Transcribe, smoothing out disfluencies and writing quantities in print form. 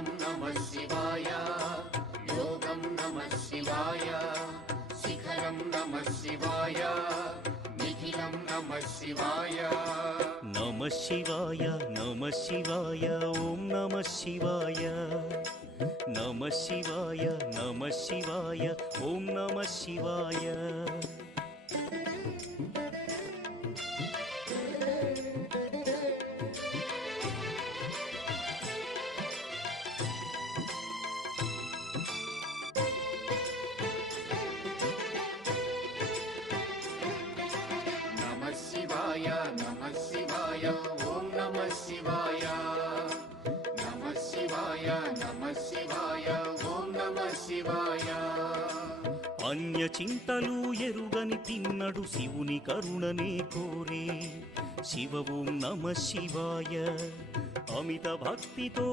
ध्यानं नमः शिवाय योगं नमः शिवाय शिखरं नमः शिवाय निखिलं नमः शिवाय नमः शिवाय नमः शिवाय ओम नमः शिवाय नमः शिवाय नमः शिवाय ओम नमः शिवाय नमः शिवाय ओम नमः शिवाय नमः शिवाय ओम नमः शिवाय अन्य చింతలు ఎరుగని తిన్నడు శివుని కరుణనే కోరే శివ ఓం నమ శివాయ అమిత భక్తితో